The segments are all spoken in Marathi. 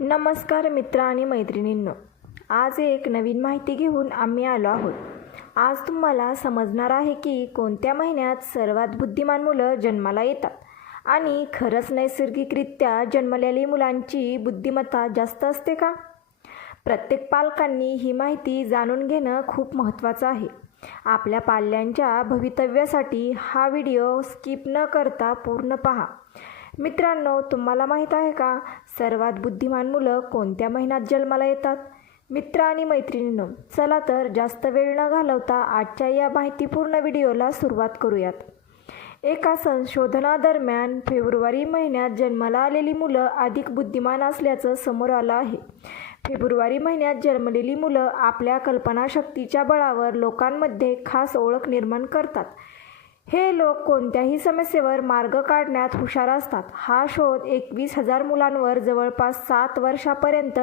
नमस्कार मित्र आणि मैत्रिणींनो. आज एक नवीन माहिती घेऊन आम्ही आलो आहोत. आज तुम्हाला समजणार आहे की कोणत्या महिन्यात सर्वात बुद्धिमान मुलं जन्माला येतात आणि खरंच नैसर्गिकरित्या जन्मलेली मुलांची बुद्धिमत्ता जास्त असते का? प्रत्येक पालकांनी ही माहिती जाणून घेणं खूप महत्त्वाचं आहे. आपल्या पाल्यांच्या भवितव्यासाठी हा व्हिडिओ स्किप न करता पूर्ण पहा. मित्रांनो तुम्हाला माहीत आहे का? सर्वात बुद्धिमान मुलं कोणत्या महिन्यात जन्माला येतात? मित्र आणि मैत्रिणींनो चला तर जास्त वेळ न घालवता आजच्या या माहितीपूर्ण व्हिडिओला सुरुवात करूयात. एका संशोधनादरम्यान फेब्रुवारी महिन्यात जन्माला आलेली मुलं अधिक बुद्धिमान असल्याचं समोर आलं आहे. फेब्रुवारी महिन्यात जन्मलेली मुलं आपल्या कल्पनाशक्तीच्या बळावर लोकांमध्ये खास ओळख निर्माण करतात. हे लोक कोणत्याही समस्येवर मार्ग काढण्यात हुशार असतात. हा शोध एकवीस हजार मुलांवर जवळपास सात वर्षापर्यंत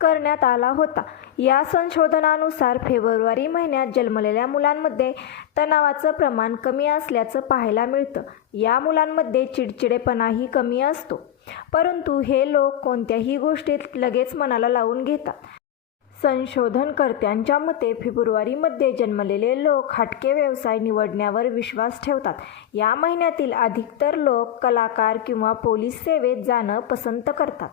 करण्यात आला होता. या संशोधनानुसार फेब्रुवारी महिन्यात जन्मलेल्या मुलांमध्ये तणावाचं प्रमाण कमी असल्याचं पाहायला मिळतं. या मुलांमध्ये चिडचिडेपणाही कमी असतो. परंतु हे लोक कोणत्याही गोष्टीत लगेच मनाला लावून घेतात. संशोधनकर्त्यांच्या मते फेब्रुवारीमध्ये जन्मलेले लोक हटके व्यवसाय निवडण्यावर विश्वास ठेवतात. या महिन्यातील अधिकतर लोक कलाकार किंवा पोलीस सेवेत जाणं पसंत करतात.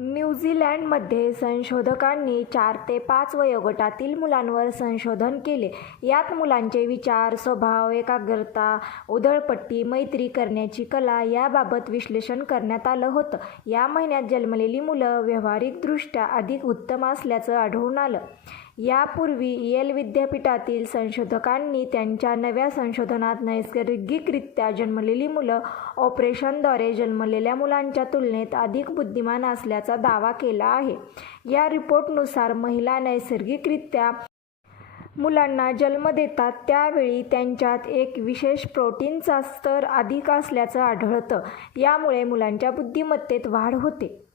न्यूझीलँडमध्ये संशोधकांनी चार ते पाच वयोगटातील मुलांवर संशोधन केले. यात मुलांचे विचार स्वभाव एकाग्रता उधळपट्टी मैत्री करण्याची कला याबाबत विश्लेषण करण्यात आलं होतं. या महिन्यात जन्मलेली मुलं व्यावहारिकदृष्ट्या अधिक उत्तम असल्याचं आढळून आलं. यापूर्वी येल विद्यापीठातील संशोधकांनी त्यांच्या नव्या संशोधनात नैसर्गिकरित्या जन्मलेली मुलं ऑपरेशनद्वारे जन्मलेल्या मुलांच्या तुलनेत अधिक बुद्धिमान असल्याचा दावा केला आहे. या रिपोर्टनुसार महिला नैसर्गिकरित्या मुलांना जन्म देतात. त्यावेळी त्यांच्यात एक विशेष प्रोटीनचा स्तर अधिक असल्याचं आढळतं. यामुळे मुलांच्या बुद्धिमत्तेत वाढ होते.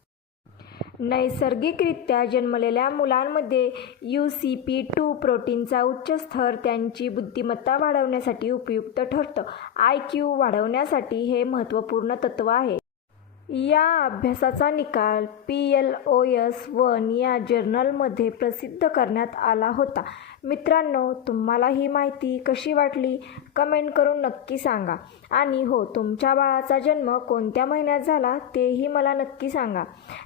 नैसर्गिकरित्या जन्मलेल्या मुलांमध्ये यू सी पी टू प्रोटीनचा उच्च स्तर त्यांची बुद्धिमत्ता वाढवण्यासाठी उपयुक्त ठरतं. आय क्यू वाढवण्यासाठी हे महत्त्वपूर्ण तत्त्व आहे. या अभ्यासाचा निकाल P L O S one या जर्नलमध्ये प्रसिद्ध करण्यात आला होता. मित्रांनो तुम्हाला ही माहिती कशी वाटली? कमेंट करून नक्की सांगा. आणि हो तुमच्या बाळाचा जन्म कोणत्या महिन्यात झाला तेही मला नक्की सांगा.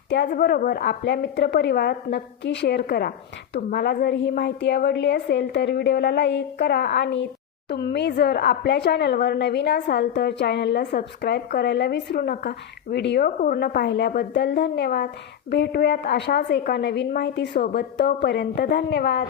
त्याचबरोबर आपल्या मित्रपरिवारात नक्की शेअर करा. तुम्हाला जर ही माहिती आवडली असेल तर व्हिडिओला लाईक करा आणि तुम्ही जर आपल्या चॅनलवर नवीन असाल तर चॅनलला सबस्क्राईब करायला विसरू नका. व्हिडिओ पूर्ण पाहिल्याबद्दल धन्यवाद. भेटूयात अशाच एका नवीन माहितीसोबत तोपर्यंत धन्यवाद.